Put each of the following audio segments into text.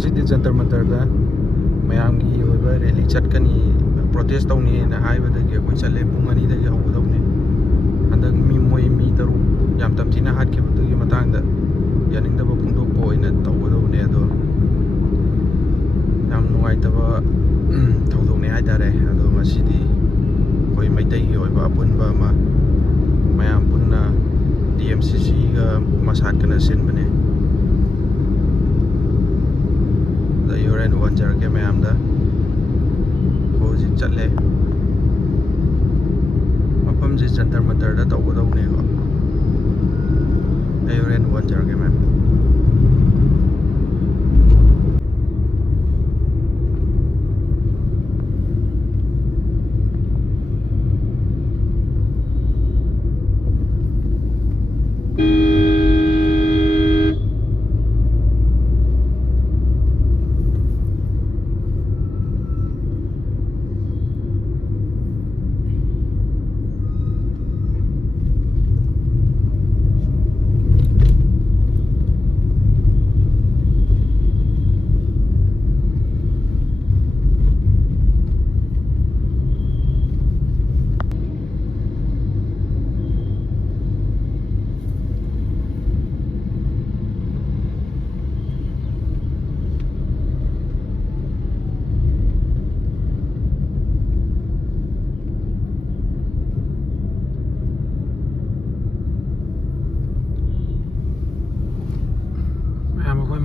ꯉꯁꯤꯗꯤ ꯖꯟꯇꯔ ꯃꯟꯇꯔꯗ ꯃꯌꯥꯝꯒꯤ ꯑꯣꯏꯕ ꯔꯦꯂꯤ ꯆꯠꯀꯅꯤ ꯄ꯭ꯔꯣꯇꯦꯁ ꯇꯧꯅꯤꯅ ꯍꯥꯏꯕꯗꯒꯤ ꯑꯩꯈꯣꯏ ꯆꯠꯂꯦ ꯄꯨꯡ 2ꯗꯒꯤ ꯍꯧꯒꯗꯧꯅꯤ ꯍꯟꯗꯛ ꯃꯤ 3 ꯌꯥꯝ ꯇꯝꯊꯤꯅ ꯍꯥꯠꯈꯤꯕꯗꯨꯒꯤ ꯃꯇꯥꯡꯗ ꯌꯥꯅꯤꯡꯗꯕ ꯐꯣꯡꯗꯣꯛꯄ ꯑꯣꯏꯅ ꯇꯧꯒꯗꯧꯕꯅꯦ ꯑꯗꯣ ꯌꯥꯝ ꯅꯨꯡꯉꯥꯏꯇꯕ ꯊꯧꯗꯣꯛꯅꯦ ꯍꯥꯏꯇꯥꯔꯦ ꯑꯗꯣ ꯉꯁꯤꯗꯤ ꯑꯩꯈꯣꯏ ꯃꯩꯇꯩꯒꯤ ꯑꯣꯏꯕ ꯑꯄꯨꯟꯕ ꯑꯃ ꯃꯌꯥꯝ ꯄꯨꯟꯅ DMCCꯒ ꯃꯁꯥꯠꯀꯅ ꯁꯤꯟꯕꯅꯦ ꯑꯗ ꯑꯩ ꯍꯣꯔꯦꯟ ꯎꯍꯟꯖꯔꯛꯀꯦ ꯃꯌꯥꯝꯗ ꯍꯧꯖꯤꯛ ꯆꯠꯂꯦ ꯃꯐꯝꯁꯤ ꯖꯟꯇꯔ ꯃꯟꯇꯔꯗ ꯇꯧꯒꯗꯧꯅꯦꯕ ꯑꯩ ꯍꯣꯔꯦꯟ ꯎꯍꯟꯖꯔꯛꯀꯦ ꯃꯌꯥꯝ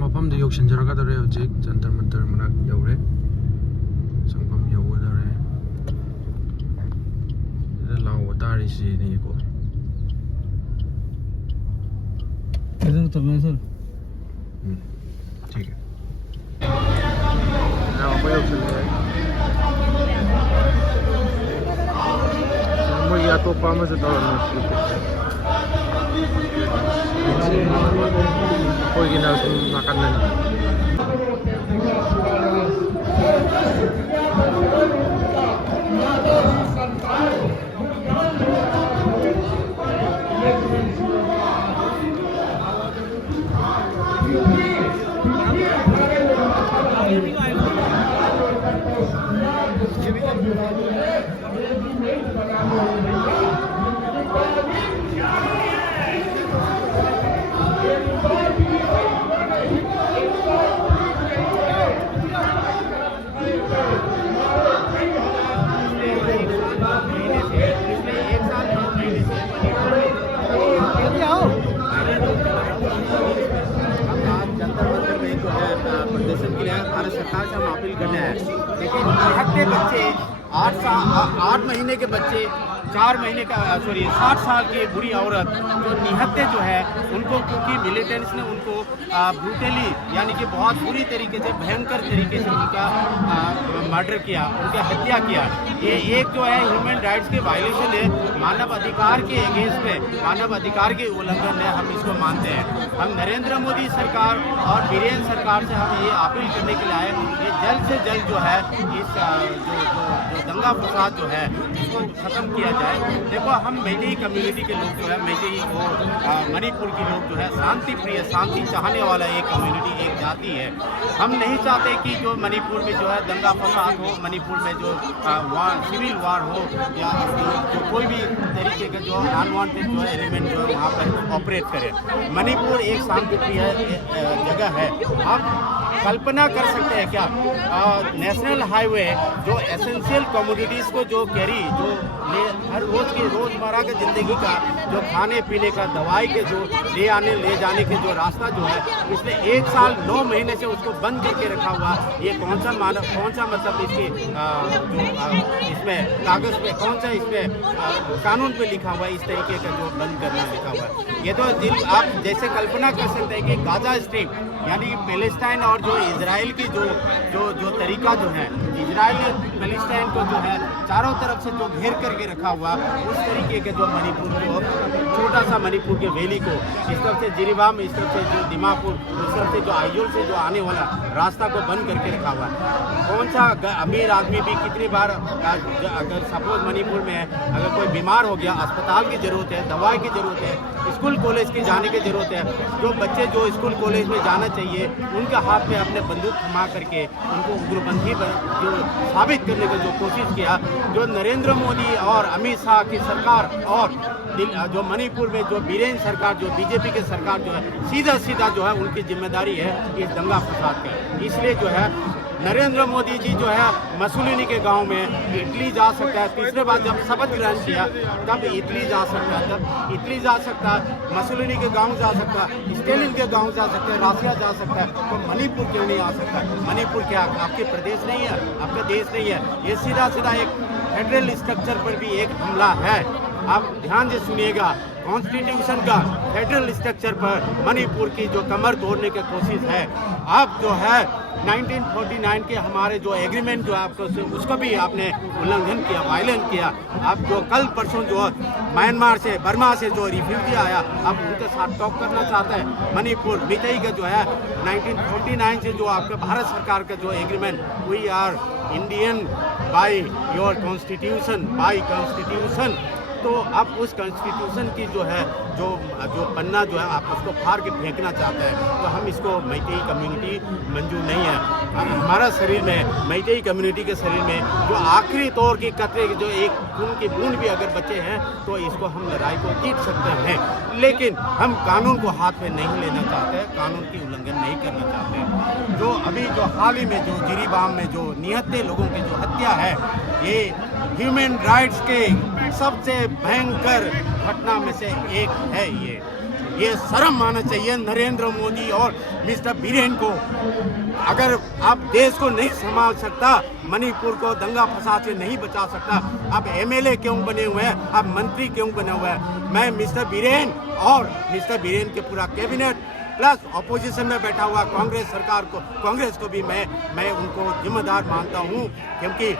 ꯃꯐꯝꯗ ꯌꯧꯁꯤꯟꯖꯔꯛꯀꯗꯧꯔꯦ ꯍꯧꯖꯤꯛ ꯖꯟꯇꯔ ꯃꯟꯇꯔ ꯃꯅꯥꯛ ꯌꯧꯔꯦ ꯆꯪꯐꯝ ꯌꯧꯒꯗꯧꯔꯦ ꯁꯤꯗ ꯂꯥꯎꯕ ꯇꯥꯔꯤꯁꯤꯅꯤꯀꯣ ठीक है ꯑꯩꯈꯣꯏ ꯌꯧꯁꯤꯜꯂꯦ ꯃꯣꯏꯒꯤ ꯑꯇꯣꯞꯄ ꯑꯃꯁꯨ ꯇꯧꯔꯝꯃꯦ ꯑꯩꯈꯣꯏꯒꯤꯅ ꯁꯨꯝ ꯅꯥꯀꯟꯗꯅꯤ प्रदर्शन के लिए भारत सरकार से हम अपील करने हैं लेकिन निहत्थे बच्चे 8 महीने के बच्चे 4 महीने का 60 साल की बुरी औरत जो निहत्थे जो है उनको क्योंकि मिलिटेंट्स ने उनको ब्रूटली यानी कि बहुत बुरी तरीके से भयंकर तरीके से उनका मर्डर किया उनका हत्या किया ये एक जो है ह्यूमन राइट्स के वायलेशन है मानव अधिकार के अगेंस्ट में मानव अधिकार के उल्लंघन है हम इसको मानते हैं हम नरेंद्र मोदी सरकार और वीरेंद्र सरकार से हम ये अपील करने के लिए आए ये जल्द से जल्द जो है इस जो दंगा फसाद जो है इसको ख़त्म किया जाए। देखो हम मैतेई कम्युनिटी के लोग जो है मैतेई वो मणिपुर के लोग जो है शांति प्रिय शांति चाहने वाला एक कम्युनिटी एक जाति है। हम नहीं चाहते कि जो मणिपुर में जो है दंगा फसाद हो मणिपुर में जो वार सिविल वार हो या जो कोई भी तरीके का जो अनवांटेड जो एलिमेंट जो है वहाँ पर ऑपरेट करे। मणिपुर एक शांति प्रिय जगह है। आप कल्पना कर सकते हैं क्या नेशनल हाईवे जो एसेंशियल कमोडिटीज़ को जो कैरी जो हर रोज़ की रोज़मर्रा की ज़िंदगी का जो खाने पीने का दवाई के जो ले जाने के जो रास्ता जो है पिछले 1 साल 9 महीने से उसको बंद करके रखा हुआ ये कौन सा मतलब इसकी इसमें कागज़ पे कौन सा इसमें कानून पे लिखा हुआ है इस तरीके का जो बंद करना लिखा हुआ है। ये तो आप जैसे कल्पना कर सकते हैं कि गाजा स्ट्रिप यानी कि पैलेस्टाइन और जो इजराइल की जो तरीका जो है इजराइल ने पैलेस्टाइन को जो है चारों तरफ से जो घेर करके रखा हुआ उस तरीके के जो मणिपुर को छोटा सा मणिपुर के वैली को इस तरफ से जिरीबाम इस तरफ से जो दिमापुर इस तरफ से जो आयोल से जो आने वाला रास्ता को बंद करके रखा हुआ है। कौन सा अमीर आदमी भी कितनी बार अगर सपोज मणिपुर में अगर कोई बीमार हो गया अस्पताल की ज़रूरत है दवाई की ज़रूरत है इस स्कूल कॉलेज की जाने की ज़रूरत है। जो बच्चे जो स्कूल कॉलेज में जाना चाहिए उनके हाथ में अपने बंदूक थमा करके उनको उग्रपंथी जो साबित करने की जो कोशिश किया, जो नरेंद्र मोदी और अमित शाह की सरकार और जो मणिपुर में जो बीरेन सरकार, जो बीजेपी की सरकार जो है सीधा सीधा जो है उनकी जिम्मेदारी है इस दंगा फसाद का। इसलिए जो है नरेंद्र मोदी जी जो है मसूलिनी के गांव में इटली जा सकता है। तीसरे बार जब शपथ ग्रहण किया तब इटली जा सकता है, तब इटली जा सकता है, मसूलिनी के गांव जा सकता है, स्टेलिन के गांव जा सकता है, रासिया जा सकता है, तो मणिपुर क्यों नहीं आ सकता? मणिपुर क्या आपके प्रदेश नहीं है, आपका देश नहीं है? ये सीधा सीधा एक फेडरल स्ट्रक्चर पर भी एक हमला है। आप ध्यान से सुनिएगा, कॉन्स्टिट्यूशन का फेडरल स्ट्रक्चर पर मणिपुर की जो कमर तोड़ने की कोशिश है। आप जो है 1949 के हमारे जो एग्रीमेंट जो आपको उसको भी आपने उल्लंघन किया, वायलेंट किया। आप जो कल परसों जो म्यांमार से, बर्मा से जो रिफ्यूजी आया, आप उनके साथ टॉक करना चाहते हैं। मणिपुर मितई का जो है 1949 से जो आपका भारत सरकार का जो agreement, we are Indian by your constitution, by constitution, तो आप उस कॉन्स्टिट्यूशन की जो है जो पन्ना जो है आप उसको फाड़ के फेंकना चाहते हैं, तो हम इसको मैतेई कम्युनिटी मंजूर नहीं है। हमारा शरीर में, मैतेई कम्युनिटी के शरीर में जो आखिरी तौर की कतरे जो एक खून की बूंद भी अगर बचे हैं तो इसको हम लड़ाई को जीत सकते हैं, लेकिन हम कानून को हाथ में नहीं लेना चाहते, कानून की उल्लंघन नहीं करना चाहते। जो अभी जो हाल ही में जो जिरीबाम में जो निहत्थे लोगों की जो हत्या है, ये ह्यूमन राइट्स के सबसे भयंकर घटना में से एक है। ये शर्म आना चाहिए नरेंद्र मोदी और मिस्टर बीरेन को। अगर आप देश को नहीं संभाल सकता, मणिपुर को दंगा फसाद से नहीं बचा सकता, आप एमएलए क्यों बने हुए हैं, आप मंत्री क्यों बने हुए हैं? मैं मिस्टर बीरेन और मिस्टर बीरेन के पूरा कैबिनेट प्लस अपोजिशन में बैठा हुआ कांग्रेस सरकार को, कांग्रेस को भी मैं उनको जिम्मेदार मानता हूँ, क्योंकि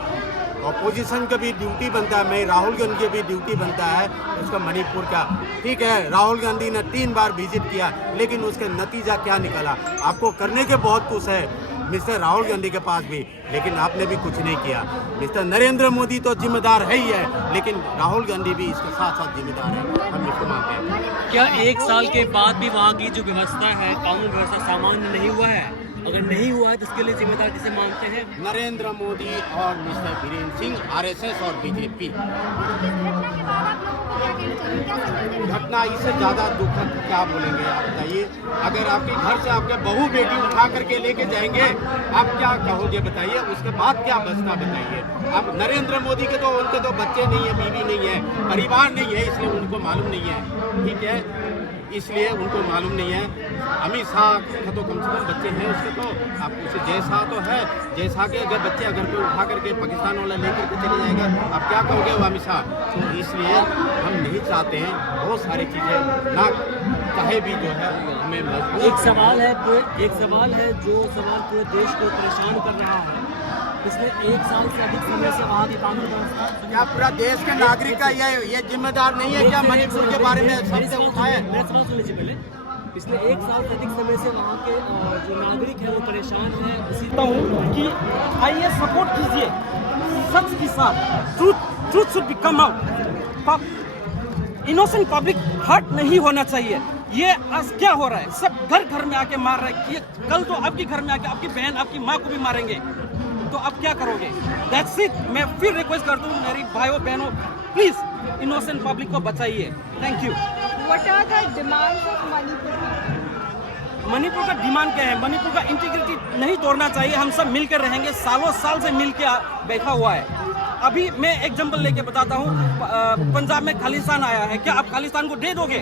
अपोजिशन का भी ड्यूटी बनता है, मैं राहुल गांधी की भी ड्यूटी बनता है उसका मणिपुर का। ठीक है, राहुल गांधी ने 3 बार विजिट किया, लेकिन उसका नतीजा क्या निकला? आपको करने के बहुत कुछ है मिस्टर राहुल गांधी के पास भी, लेकिन आपने भी कुछ नहीं किया। मिस्टर नरेंद्र मोदी तो जिम्मेदार है ही है, लेकिन राहुल गांधी भी इसके साथ साथ जिम्मेदार है, हम इसको मानते हैं। क्या 1 साल के बाद भी वहाँ की जो व्यवस्था है, कानून व्यवस्था सामान्य नहीं हुआ है? अगर नहीं हुआ है तो इसके लिए जिम्मेदार किसे मानते हैं? नरेंद्र मोदी और मिस्टर बीरेन सिंह, आरएसएस और बीजेपी। घटना इससे ज़्यादा दुखद क्या बोलेंगे आप बताइए? अगर आपके घर से आपके बहू बेटी उठा करके लेके जाएंगे, आप क्या कहोगे बताइए? उसके बाद क्या बचना बताइए? अब नरेंद्र मोदी के तो उनके तो बच्चे नहीं है, बीवी नहीं है, परिवार नहीं है, इसलिए उनको मालूम नहीं है। ठीक है, इसलिए उनको मालूम नहीं है। अमित शाह का तो कम से कम बच्चे हैं उसके, तो आप उसे जय शाह तो है, जय शाह के अगर बच्चे अगर कोई उठा करके पाकिस्तान वाला लेकर के चले जाएगा, आप क्या कहोगे वो अमित शाह? तो इसलिए हम नहीं चाहते हैं बहुत सारी चीज़ें ना चाहे भी जो है हमें एक सवाल है जो सवाल पूरे देश को परेशान कर रहा है। पिछले 1 साल से अधिक समय से वहाँ की कानून व्यवस्था, क्या पूरा देश के नागरिक का ये जिम्मेदार नहीं है क्या मणिपुर के बारे में सबसे उठाए? मेरा सवाल सुन लीजिए पहले। पिछले 1 साल से अधिक समय से वहाँ के जो नागरिक हैं वो परेशान हैं। इसी हूँ कि आइए सपोर्ट कीजिए सच के साथ, truth should be come out. Innocent public hurt नहीं होना चाहिए। ये आज क्या हो रहा है? सब घर घर में आके मार रहे हैं। ये कल तो आपके घर में आके आपकी बहन, आपकी माँ को भी मारेंगे, तो आप क्या करोगे? That's it. मैं फिर रिक्वेस्ट करता हूँ मेरी भाइयों बहनों, प्लीज इनोसेंट पब्लिक को बचाइए। Thank you. What are the demands of Manipur? Manipur का डिमांड क्या है? मणिपुर का इंटीग्रिटी नहीं तोड़ना चाहिए। हम सब मिलकर रहेंगे, सालों साल से मिलकर बैठा हुआ है। अभी मैं एग्जांपल लेके बताता हूँ, पंजाब में खालिस्तान आया है, क्या आप खालिस्तान को दे दोगे?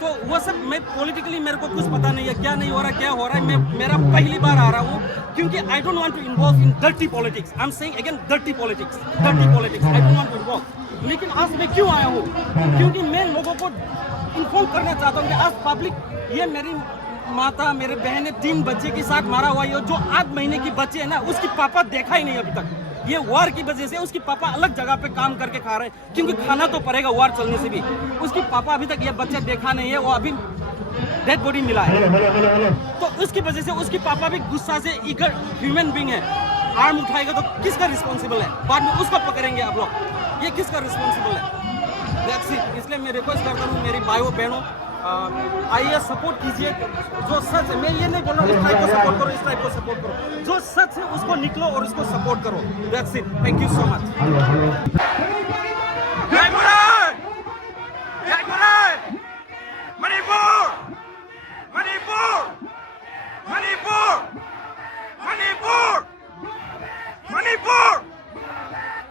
तो वो सब मैं पॉलिटिकली मेरे को कुछ पता नहीं है, क्या नहीं हो रहा, क्या हो रहा है। मेरा पहली बार आ रहा हूँ, क्योंकि I don't want to involve in dirty politics. I am saying again dirty politics I don't want to involve. लेकिन आज मैं क्यों आया हूँ? क्योंकि मैं लोगों को इन्फॉर्म करना चाहता हूँ कि आज पब्लिक, ये मेरी माता, मेरे बहन ने 3 बच्चे के साथ मारा हुआ है, जो 8 महीने की बच्चे है ना, उसकी पापा देखा ही नहीं अभी तक। ये वार की वजह से उसकी पापा अलग जगह पे काम करके खा रहे हैं, क्योंकि खाना तो पड़ेगा वार चलने से भी। उसकी पापा अभी तक ये बच्चा देखा नहीं है, वो अभी डेड बॉडी मिला है। तो उसकी वजह से उसकी पापा भी गुस्सा से ईगर ह्यूमन बीइंग है, आर्म उठाएगा तो किसका रिस्पॉन्सिबल है? बाद में उसको पकड़ेंगे आप लोग, ये किसका रिस्पॉन्सिबल है? That's it. इसलिए मैं रिक्वेस्ट करता हूँ मेरी भाइयों बहनों, आइए सपोर्ट कीजिए जो सच है। मैं ये नहीं बोल रहा हूँ इस टाइप को सपोर्ट करो, इस टाइप को सपोर्ट करो, जो सच है उसको निकलो और उसको सपोर्ट करो। That's it, thank you so much. जय भारत, जय भारत, मणिपुर, मणिपुर, मणिपुर, मणिपुर, मणिपुर,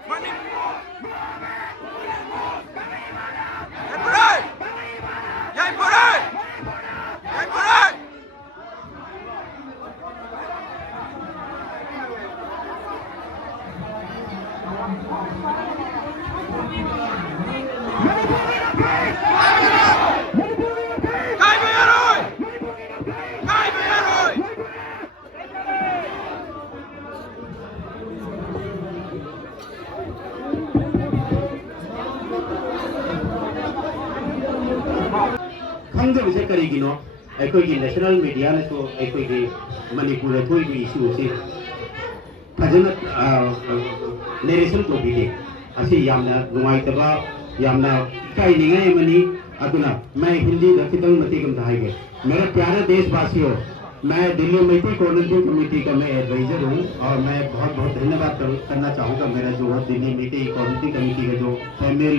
मणिपुर, जय भारत, जय भारत, जय Bharat. Kai Bayaroi! Kai Bayaroi! ꯈꯪꯗꯕꯁꯦ ꯀꯔꯤꯒꯤꯅꯣ ꯑꯩꯈꯣꯏꯒꯤ ꯅꯦꯁꯅꯦꯜ ꯃꯤꯗꯤꯌꯥꯅꯁꯨ ꯑꯩꯈꯣꯏꯒꯤ ꯃꯅꯤꯄꯨꯔꯗ ꯊꯣꯛꯏꯕ ꯏꯁꯨꯁꯤ ꯐꯖꯅ ꯅꯦꯔꯦꯁꯟ ꯇꯧꯕꯤꯗꯦ ꯑꯁꯤ ꯌꯥꯝꯅ ꯅꯨꯡꯉꯥꯏꯇꯕ ꯌꯥꯝꯅ इकाईनिंगाई अमनी अदुना मैं हिंदी दा खितंग मती कम हाइगे। मेरे प्यारे देशवासियों, मैं दिल्ली मैत्री कोऑर्डिनेटिंग कमेटी का मैं एडवाइजर हूँ और मैं बहुत बहुत धन्यवाद करना चाहूँगा मेरा जो दिल्ली मैत्री कोऑर्डिनेटिंग कमेटी का जो फीमेल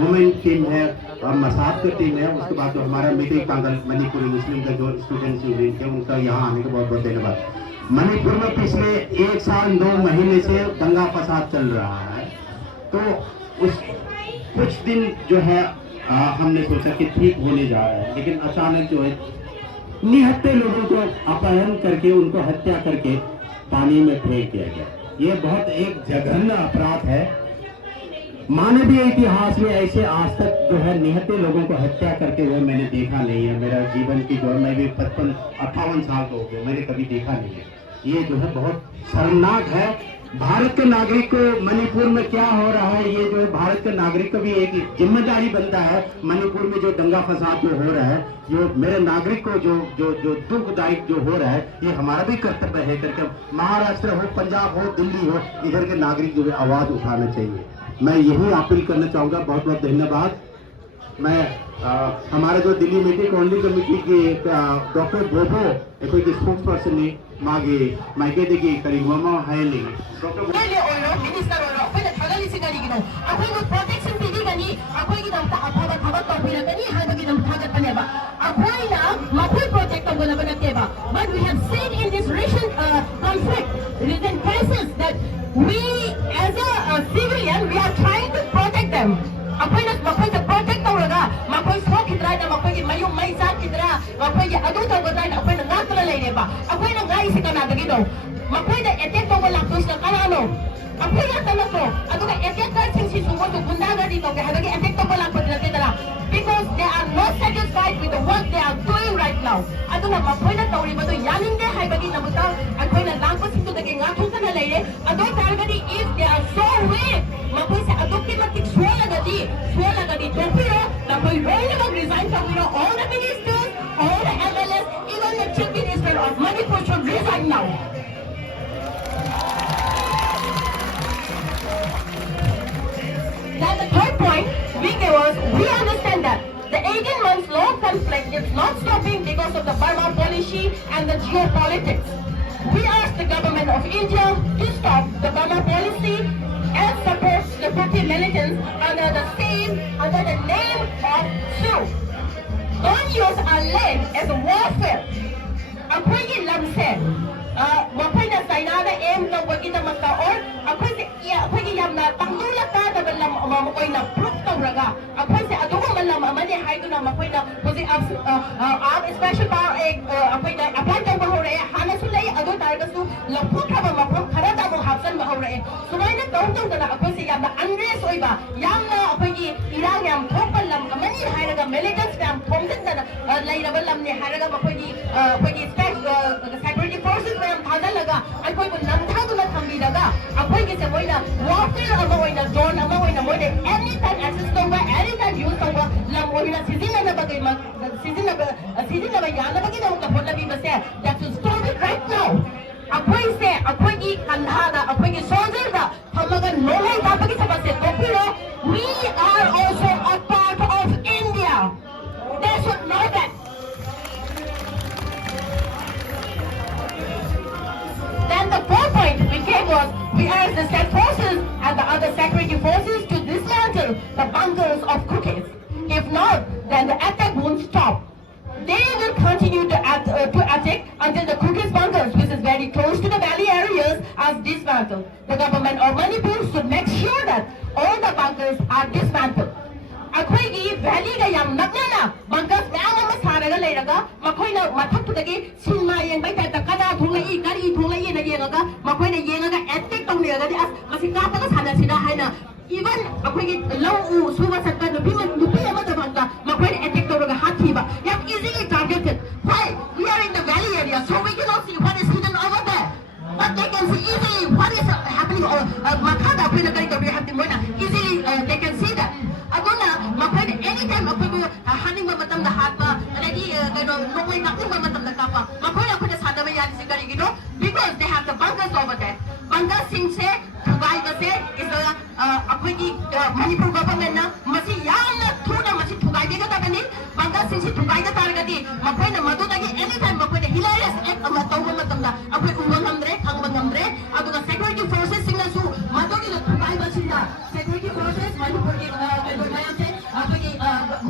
वुमेन टीम है और मसाद का टीम है, उसके बाद जो हमारा मैत्री कांगल मणिपुरी मुस्लिम का जो स्टूडेंट्स यूनियन है उनका यहाँ आने का बहुत बहुत धन्यवाद। मणिपुर में पिछले 1 साल 9 महीने से दंगा फसाद चल रहा है, तो उस कुछ दिन जो है हमने सोचा कि ठीक होने जा रहा है, लेकिन अचानक जो है निहत्थे लोगों को अपहरण करके उनको हत्या करके पानी में फेंक दिया गया। ये बहुत एक जघन्य अपराध है। मानवीय इतिहास में ऐसे आज तक जो है निहत्थे लोगों को हत्या करते हुए मैंने देखा नहीं है। मेरा जीवन की जो है मैं भी 55-58 साल का हो गया, मैंने कभी देखा नहीं है। ये जो है बहुत शर्मनाक है। भारत के नागरिक को मणिपुर में क्या हो रहा है, ये जो भारत के नागरिक को भी एक जिम्मेदारी बनता है। मणिपुर में जो दंगा फसाद जो हो रहा है, जो मेरे नागरिक को जो जो जो दुखदायक जो हो रहा है, ये हमारा भी कर्तव्य है करके महाराष्ट्र हो, पंजाब हो, दिल्ली हो, इधर के नागरिक जो है आवाज उठाना चाहिए। मैं यही अपील करना चाहूँगा। बहुत बहुत धन्यवाद। मैं हमारे जो दिल्ली मैत्री कोऑर्डिनेटिंग कमेटी के डॉक्टर बोबो कोई स्पोक्स पर्सन ने मागे माइकेदेगी करीबमा हायली डॉक्टर मिनिस्टर अखोइना थागलिसि करिगिनो अखोइनो प्रोटेक्शन पिदिगनि अखोइगिदमता अफबा थबक तौबिरगनि हाइबगिदम थागतनेबा अखोइना मखोइ प्रोटेक्ट तौगनबा नतेबा but we have seen in this recent conflict recent crisis that we as a civilian we are trying to protect them. अखोइना मखोइना प्रोटेक्ट तौरगा मखोइ सोखिद्राइदा मखोइगी मयुम मै जाखिद्रा मखोइगी अदु तौगदाइदा अखोइना नातला लैरेबा अखोइना गाइसि कनादगिदो मखोइदा अटैक तौबा लाक्तोसना कनानो अखोइना तनसो अदुगा अटैक करसिंगसि सुमोतु गुंडागरी तौगे हादगी अटैक तौबा लाक्तोदरा because they are not satisfied with the work they are doing right now. अदुना मखोइना तौरिबदो यानिंदे हाइबगी नबुता अखोइना लांगपसिंगदुदगी ngathukana लैरे अदो तारगदी if they are so weak मखोइसे अदुक्ति मतिक swolagadi topiro nakoi royal resign topiro all the ministers all the MLAs even the chief minister of Manipur should resign now. Now the third point we understand that the 18 months long conflict is not stopping because of the Burma policy and the geopolitics. We ask the government of India to stop the Burma policy and support the Houthi militants under the name of Sue. Don't use our land as a warfare. Ako'y lamse, wako'y na saynada to wagita maka or ako'y yam na pangdulak na dabalam mako'y na proof raga. Ako'y sa adugo malam amani haydo na mako'y na kusi special power ako'y na apply to mahore hana sulay ado targasu laput ka ba mako karata mo hapsan mahore. Sumay na taong na ako'y sa yam na unrest oy ba yam na ako'y ilang yam kopal lam amani hayraga militants yam thomdin na lay rabalam ni hayraga mako'y security forces na thagalaga ako'y mo namthaduna thambiraga ako'y gisa mo'y na warfare amo'y na drone amo'y na mo'y anytime assist tawga anytime use tawga lam mo'y na sizina na bagay sizina ba yan na bagay na mo kapon labi ba siya that should stop it right now. Ako'y kanhada ako'y soldier ba pamagan no'y babagay sa base topiro we are also time was we asked the state forces and the other security forces to dismantle the bunkers of cookies. If not, then the attack won't stop. They will continue to attack until the cookies bunkers, which is very close to the valley areas, are dismantled. The government of Manipur should make sure that all the bunkers are dismantled. अखोई valley का याम नकना बंकस ma'am अमा सारगा लेरगा मखोइना मथक्तुदगी cinema येंगबाय ताता कना थुंगई करी थुंगई न येंगगा मखोइना येंगगा attack तौनेगदी अस मसि कापगा सानासिना हाइना even अखोई लौ उ सुबा सत्ता नुपी अमा दबंगा मखोइना एटेक तौरगा हाथीबा याम easily targeted. Why? We are in the valley area, so we cannot see what is hidden over there. But they can see easily what is happening makada pina kari to have the easily they can see that. Aduna makwai anytime makwai haning ba matam da hat ba already nokoi nakung ba matam da kapa makwai na kuda sada ba yan si kari gino because they have the bunkers over there. Bunkers sing se thugai ba se is akwai ki Manipur government na masi yamna thuna masi thugai de ka bani bunkers sing se thugai da targati makwai na madu da anytime makwai da hilarious act ama tawba matam da akwai ungang hamdre khangba ngamdre aduga security forces sing na su madu ki thugai ba sinda security forces Manipur ki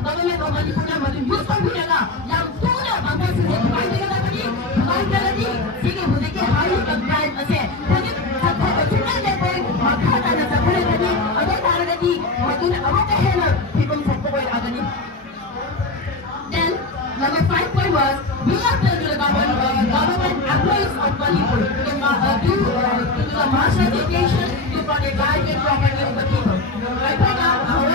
government of Manipur na madu use ko bhilaga yam tuna bunkers sing se thugai de ka bani thugai da di sige mujhe ke high crime ase mujhe satha chuna de pe makha na sakure de ade targati madu na awata hena people sakko boy agani. Then number 5 point was we are telling the government employees of Manipur to the mass education to protect life and property of the people. Right now, our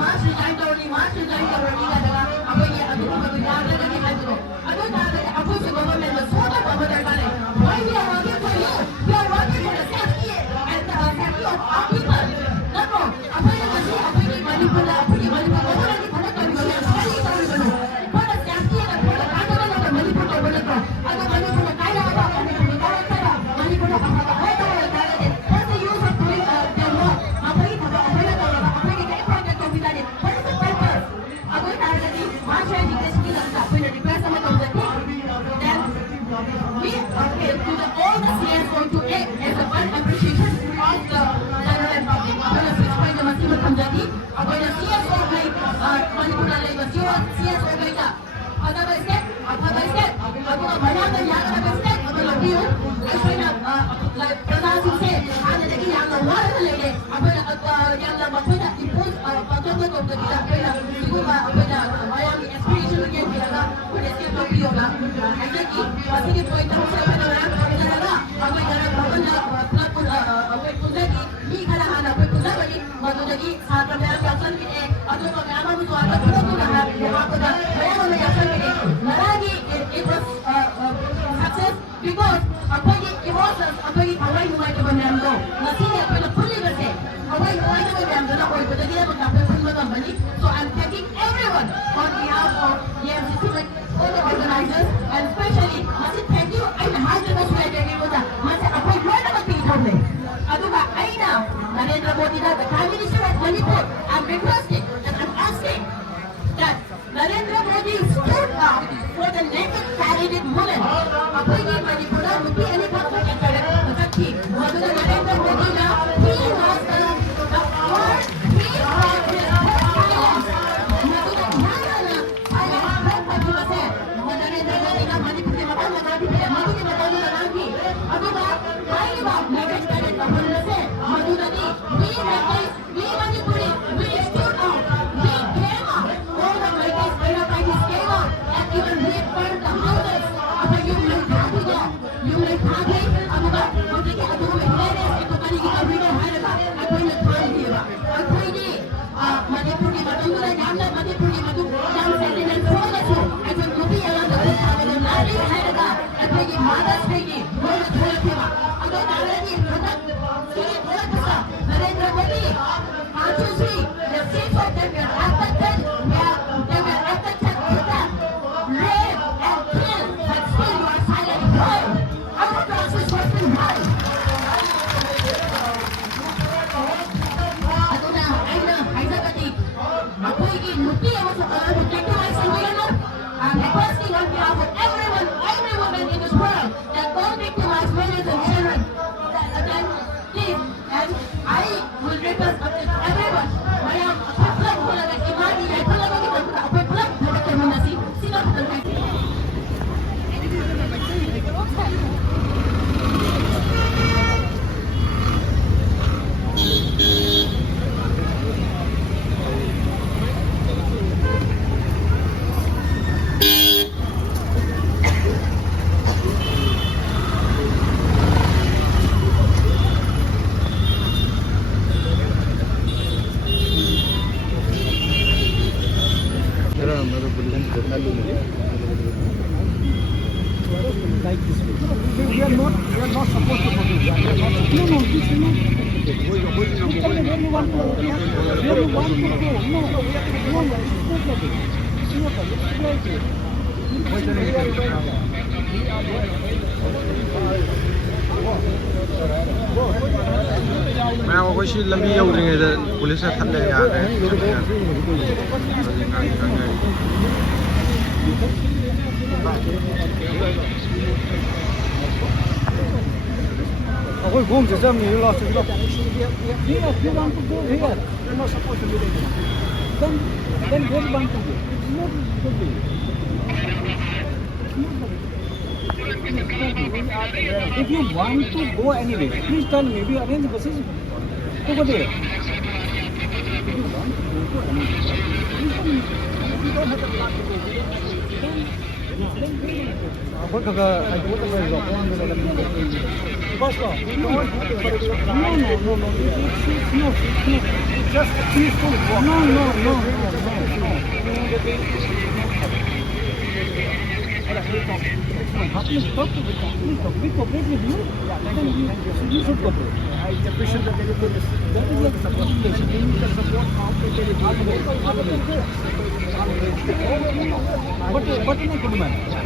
mass design only mass design only daga apoi adu ko yaada lagi haido adu daga apoi the government was so much over there. Why we are working for you? We are working for the safety and the safety of our people. That's all. Apoi Manipur government ki khana kari gaya sari kari gano for the safety and for the kaga na Manipur government ko adu Manipur ka kaila ba Manipur ka kaga hai to what's the use of doing their work apoi project ko bilani what is the purpose adu targati mass education ki lagta apoi request sama to then we to the all the CS going to act as a one appreciation of the general public apoi 6 point the masimat panjati apoi the CS of like Manipur na like CS of like other step adu mana the yaga the step adu lagiyo apoi na like pradhan se ana deki yaga wala lele apoi yang la apoi na impose pagod ko the apoi na siguma apoi na ayam aspiration again bilaga apoi step lagiyo la exactly asige point ta se apoi na apoi na bhavan na platform apoi pujagi mi khala hana apoi pujagi madu dagi satra mein action kine adu ko nama mu to aga ko na ha ko da ayam mein action kine naragi it was success because apoi emotions apoi hawai humai ko banando nasine apoi na fully base hawai humai ko banando na koi badagi na apoi full company. So I'm thanking everyone on behalf of EMCC like all the organizers and especially masi thank you and high level secretary ko da masi apoi wala ba pinthole aduga aina Narendra Modi da the Prime Minister of Manipur I'm requesting and I'm asking that Narendra Modi stood up for the naked talented women apoi ki Manipur na muti ani ko ekare sakhi aduga Narendra Modi na he was the word he was I'm requesting on behalf of every woman in this world that don't victimize women and children. Like this way. We are not supposed to produce that. No, this is not. Where you want to go? No, it's not like it. It's not like it. मैं कोई सी लंबी यौद्रिङैदा पुलिसले थाल्ले यारे We're going to Germany, you lost it. Here, if you want to go here, you're not supposed to be there. Then where you want to go? It's not good. If you want to go anyway, please tell me. We arrange buses over there. If you want to go anyway, please tell me. If you don't have the plan to go there, then what are the First of all, no. Just peaceful walk. No. Please cooperate with you. Then you should cooperate. I appreciate that you do this. That is your support. You need the support of the but in a good manner.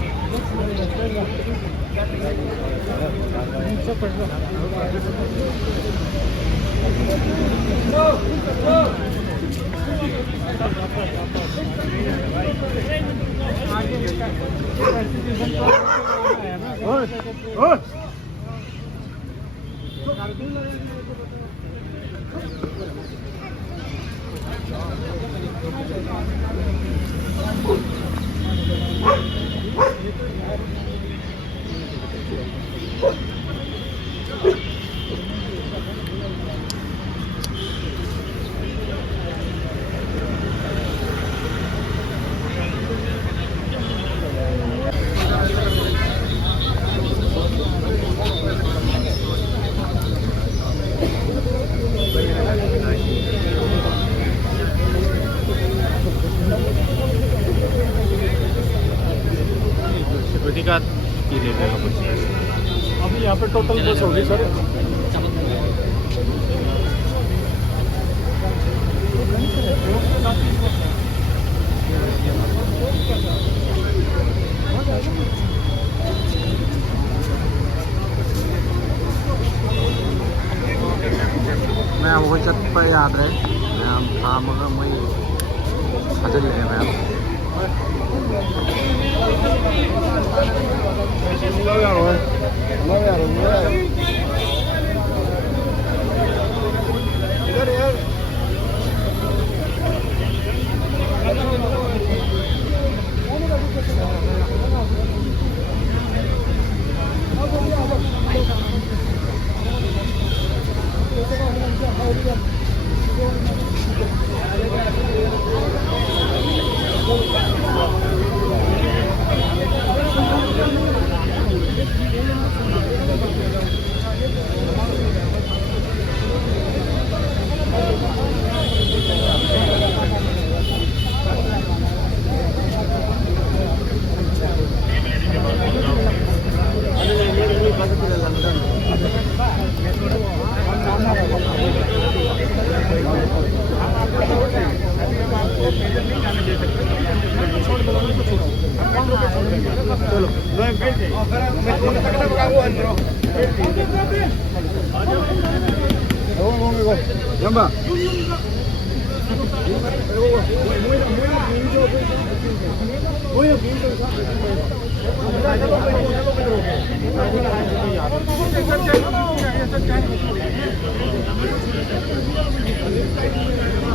अभी यहाँ पे total बस होगी sir मैं वो चट पर याद है मैं मगर मैं हाजिर है मैं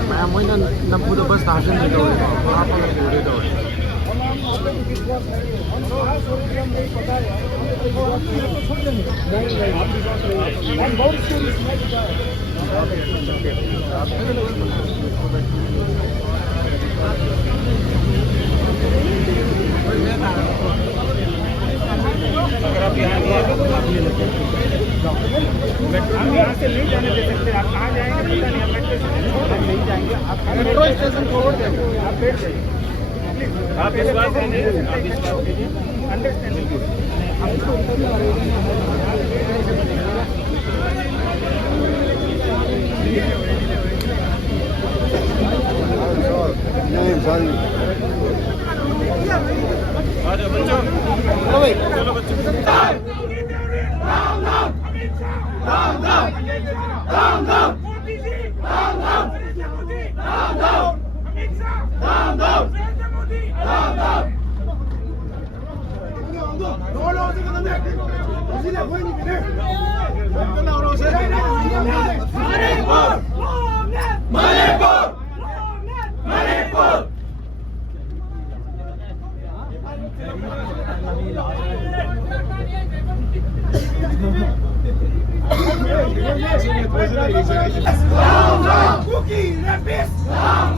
मैं मोइना नपुदा बस हाजिर नहीं दो वहाँ पर बोले दो यहाँ से नहीं जाने दे सकते आप कहाँ जाएंगे पता नहीं हम नहीं जाएंगे आप मेट्रो स्टेशन छोड़ देंगे आप बैठ जाइए आप विश्वास कीजिए, आप विश्वास कीजिए, अंडरस्टैंड। चलो बच्चों, Cookie, that bitch!